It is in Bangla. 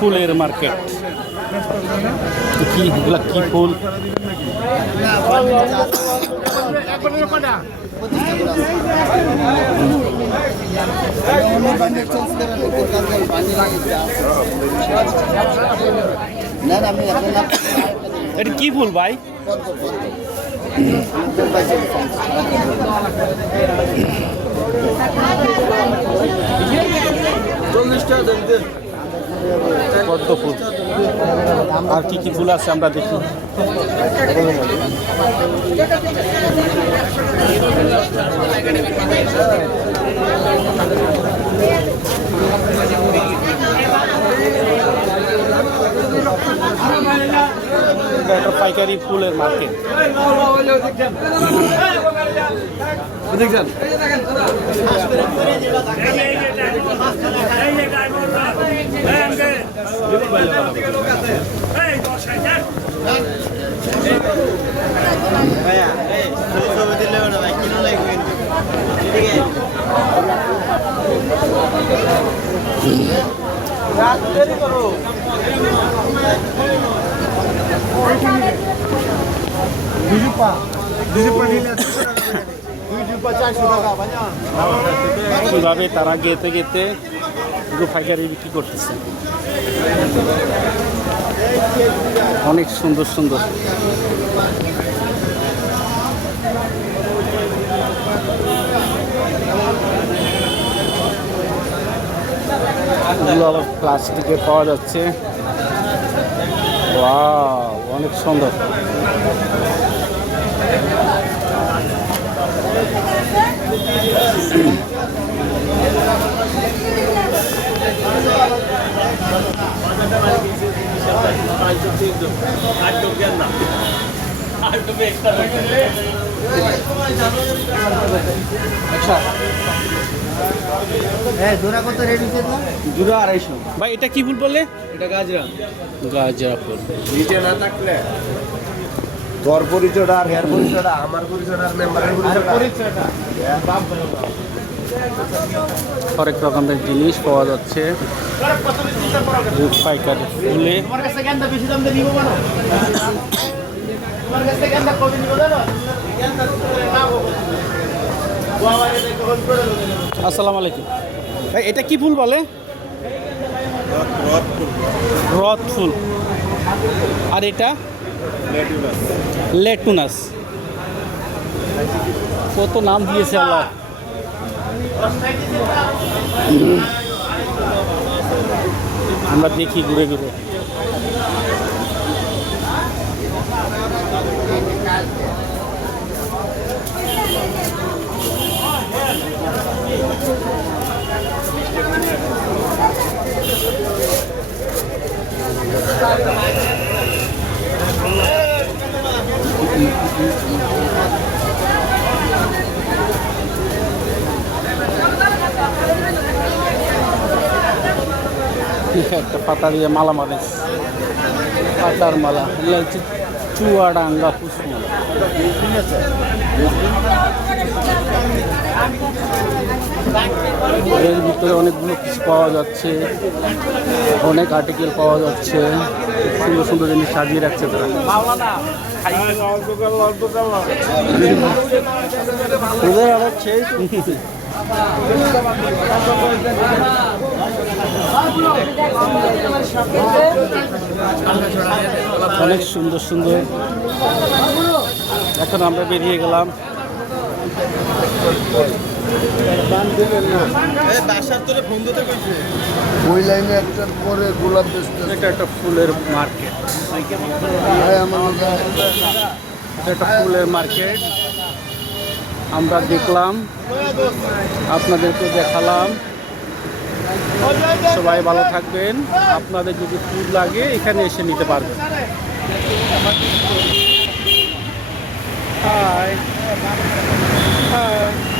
ফুলের মার্কেট কি এগুলা কি ফুল না না আমি এখন না এটা কি ফুল ভাই পদ্ম ফুল আর কি কি ফুল আছে আমরা দেখি। পাইকারি ফুলের মার্কেট। দেখছেন? ভাইয়া দিলে না ভাই কিনো লাগবে ঠিক আছে बीजी पा बीजी पढ़ी কীভাবে তারা গেতে গেতে এগুলো পাইকারি বিক্রি করতেছে? অনেক সুন্দর সুন্দর। এগুলো আবার প্লাস্টিকে পাওয়া যাচ্ছে। অনেক সুন্দর। জোড়া আড়াইশো। ভাই এটা কি ফুল বললে এটা গাজরা। গাজরা ফুল। নিচে না থাকলে? তোর পরিচয়টা আর হেয়ার পরিচয়টা আমার পরিচয়টা আর মেম্বারের পরিচয়টা। হরেক রকমের জিনিস পাওয়া যাচ্ছে। দুধ পাইকারি ফুলে। আসসালামু আলাইকুম। ভাই এটা কি ফুল বলে? রথ ফুল। আর এটা? লেটুনাস। কত নাম দিয়েছে আল্লাহ। আমরা দেখি ঘুরে ঘুরে। একটা পাতা দিয়ে মালা মারিস পাতার মালা এগুলো হচ্ছে চুয়াডাঙ্গা পুষ্পমালা এর ভিতরে অনেকগুলো কিছু পাওয়া যাচ্ছে, অনেক আর্টিকেল পাওয়া যাচ্ছে। সুন্দর সুন্দর জিনিস সাজিয়ে রাখছে তারা। অনেক সুন্দর সুন্দর। এখন আমরা বেরিয়ে গেলাম। ওই লাইনে একটার পরে গোলাপ এটা একটা ফুলের মার্কেট। একটা ফুলের মার্কেট। আমরা দেখলাম আপনাদেরকে দেখালাম। সবাই ভালো থাকবেন। আপনাদের যদি ফুল লাগে এখানে এসে নিতে পারবেন। হাই। হাই।